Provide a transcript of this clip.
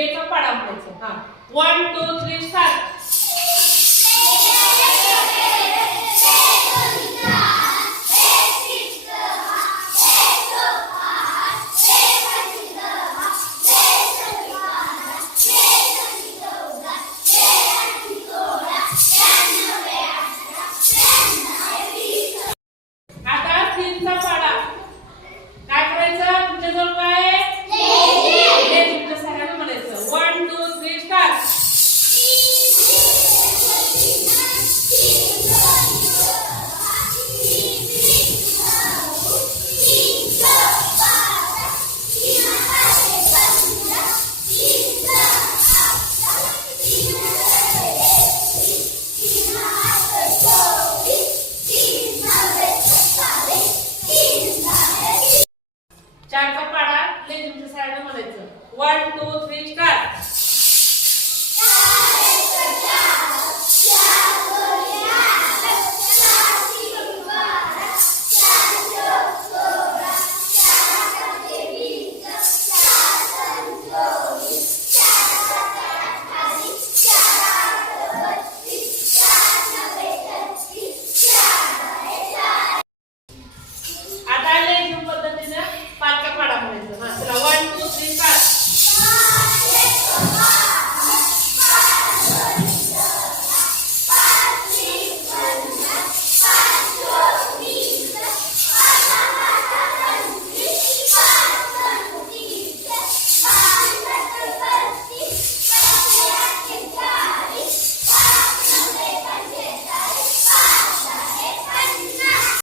बेचा पाडा म्हणायचं. हा 1 2 3 स्टार्ट. आता 3 चा पाडा काय करायचं? तुमच्याजवळ काय आहे? हे तुमच्या सगळ्यांना म्हणायचं. 1 2 3 स्टार्ट. चारचा पाडा ले तुमच्या सगळ्यांना म्हणायचं. 1 2 3 स्टार्ट.